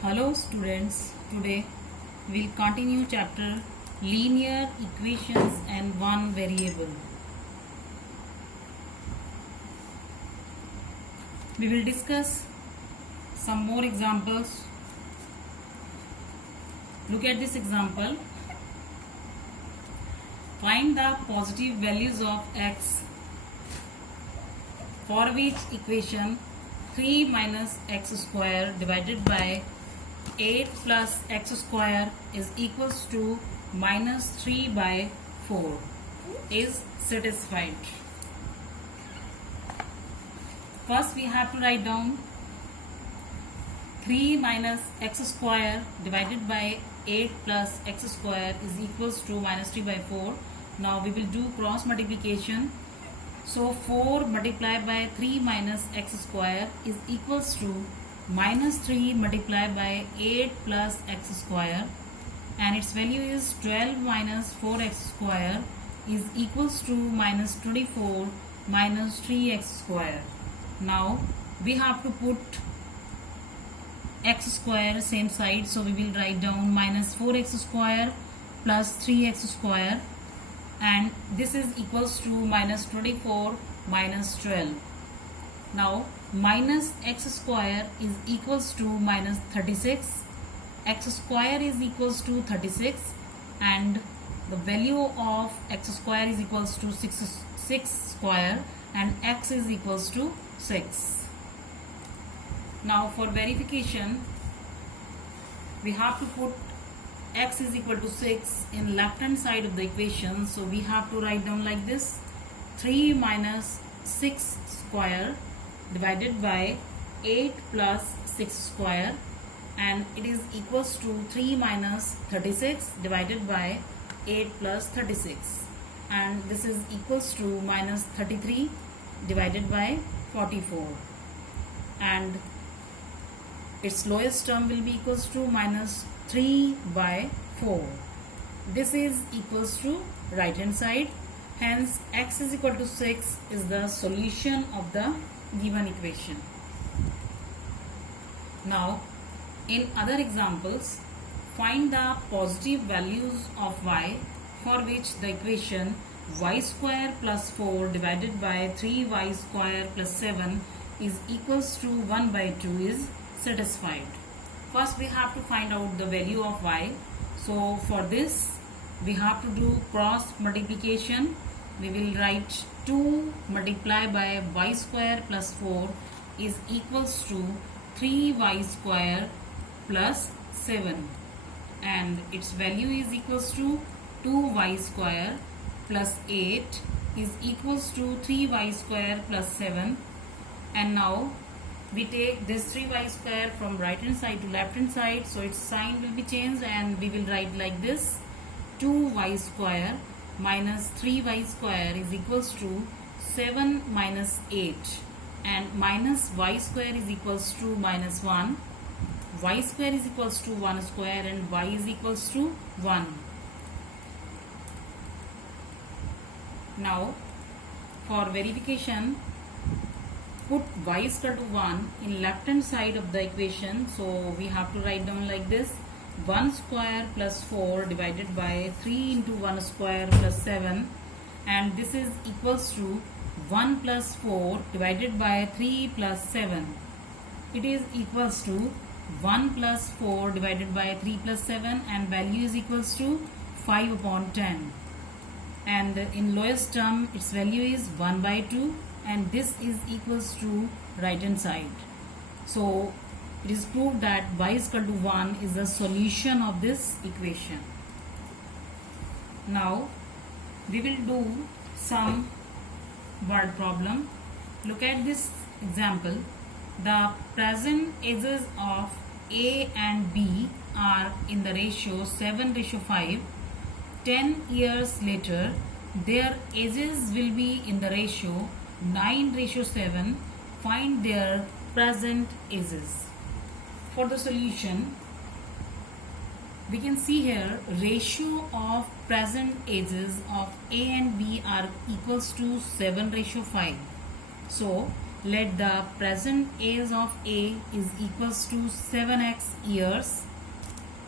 Hello students, today we'll continue chapter linear equations and one variable. We will discuss some more examples. Look at this example. Find the positive values of x for which equation 3 minus x square divided by 8 plus x square is equals to minus 3 by 4 is satisfied. First we have to write down 3 minus x square divided by 8 plus x square is equals to minus 3 by 4. Now we will do cross multiplication. So 4 multiplied by 3 minus x square is equals to minus 3 multiplied by 8 plus x square, and its value is 12 minus 4x square is equals to minus 24 minus 3x square. Now we have to put x square same side, so we will write down minus 4x square plus 3x square, and this is equals to minus 24 minus 12. Now minus x square is equals to minus 36, x square is equals to 36, and the value of x square is equals to 6 square, and x is equals to 6. Now for verification we have to put x is equal to 6 in left hand side of the equation, so we have to write down like this: 3 minus 6 square divided by 8 plus 6 square, and it is equals to 3 minus 36 divided by 8 plus 36, and this is equals to minus 33 divided by 44, and its lowest term will be equals to minus 3 by 4. This is equals to right hand side, hence x is equal to 6 is the solution of the given equation. Now in other examples, find the positive values of y for which the equation y square plus 4 divided by 3y square plus 7 is equals to 1 by 2 is satisfied. First we have to find out the value of y. So for this we have to do cross multiplication. We will write 2 multiplied by y square plus 4 is equals to 3y square plus 7, and its value is equals to 2y square plus 8 is equals to 3y square plus 7. And now we take this 3y square from right hand side to left hand side, so its sign will be changed and we will write like this: 2y square minus 3y square is equals to 7 minus 8, and minus y square is equals to minus 1, y square is equals to 1 square, and y is equals to 1. Now for verification, put y is equal to 1 in left hand side of the equation, so we have to write down like this: 1 square plus 4 divided by 3 into 1 square plus 7, and this is equals to 1 plus 4 divided by 3 plus 7. It is equals to 1 plus 4 divided by 3 plus 7, and value is equals to 5 upon 10, and in lowest term its value is 1 by 2, and this is equals to right hand side. So it is proved that y is equal to 1 is the solution of this equation. Now we will do some word problem. Look at this example. The present ages of A and B are in the ratio 7:5. 10 years later their ages will be in the ratio 9:7. Find their present ages. For the solution, we can see here ratio of present ages of A and B are equals to 7:5. So let the present age of A is equals to 7x years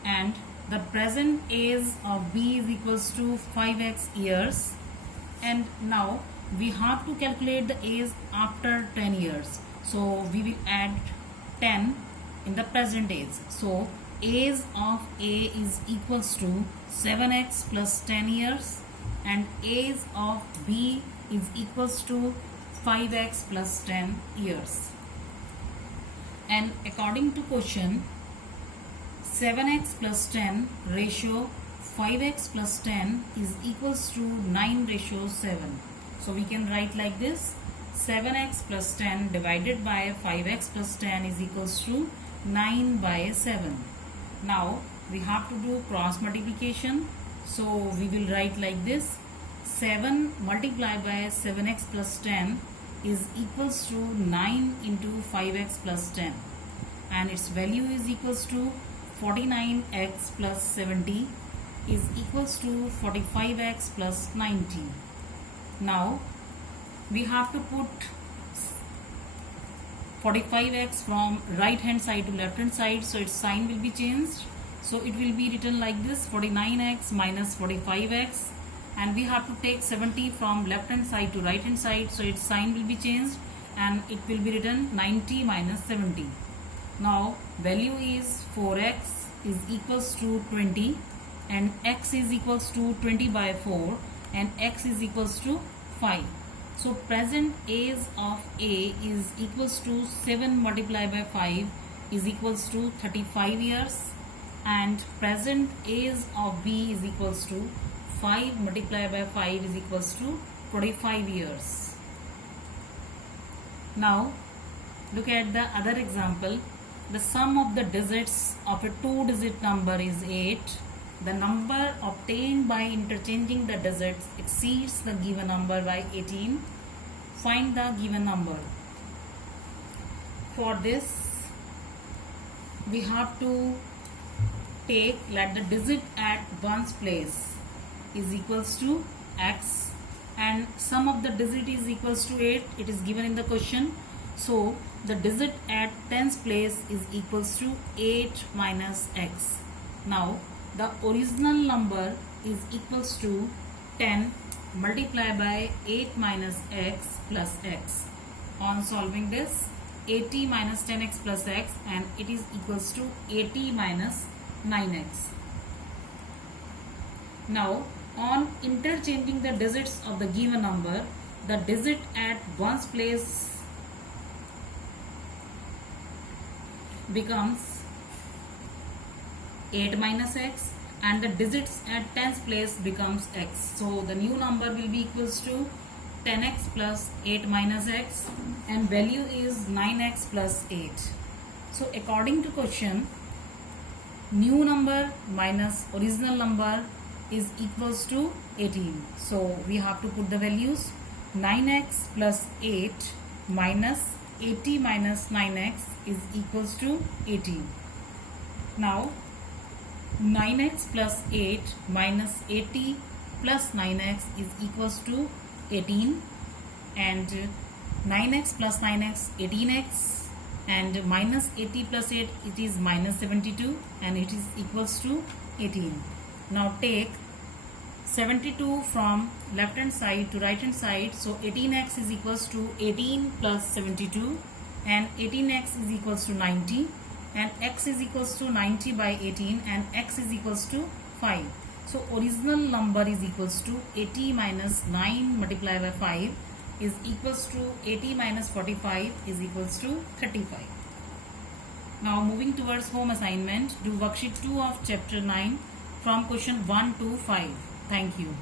and the present age of B is equals to 5x years. And now we have to calculate the age after 10 years. So we will add 10 in the present age. So age of A is equals to 7x plus 10 years and age of B is equals to 5x plus 10 years. And according to question, 7x plus 10 ratio 5x plus 10 is equals to 9 ratio 7. So we can write like this: 7x plus 10 divided by 5x plus 10 is equals to 9 by 7. Now we have to do cross multiplication. So we will write like this: 7 multiplied by 7x plus 10 is equals to 9 into 5x plus 10 and its value is equals to 49x plus 70 is equals to 45x plus 90. Now we have to put 45x from right hand side to left hand side, so its sign will be changed. So it will be written like this: 49x minus 45x, and we have to take 70 from left hand side to right hand side, so its sign will be changed and it will be written 90 minus 70. Now value is 4x is equals to 20 and x is equals to 20 by 4 and x is equals to 5. So present age of A is equals to 7 multiplied by 5 is equals to 35 years and present age of B is equals to 5 multiplied by 5 is equals to 25 years. Now look at the other example. The sum of the digits of a 2-digit number is 8. The number obtained by interchanging the digits exceeds the given number by 18. Find the given number. For this, we have to let the digit at ones place is equals to x and sum of the digit is equals to 8. It is given in the question. So the digit at tens place is equals to 8 minus x. Now the original number is equals to 10 multiplied by 8 minus x plus x. On solving this, 80 minus 10x plus x, and it is equals to 80 minus 9x. Now on interchanging the digits of the given number, the digit at ones place becomes 8 minus x and the digits at tens place becomes x. So the new number will be equals to 10x plus 8 minus x and value is 9x plus 8. So according to question, new number minus original number is equals to 18. So we have to put the values: 9x plus 8 minus 80 minus 9x is equals to 18. Now 9x plus 8 minus 80 plus 9x is equals to 18 and 9x plus 9x 18x and minus 80 plus 8 it is minus 72 and it is equals to 18. Now take 72 from left hand side to right hand side, so 18x is equals to 18 plus 72 and 18x is equals to 90 and x is equals to 90 by 18 and x is equals to 5. So original number is equals to 80 minus 9 multiplied by 5 is equals to 80 minus 45 is equals to 35. Now moving towards home assignment, do worksheet 2 of chapter 9 from question 1 to 5. Thank you.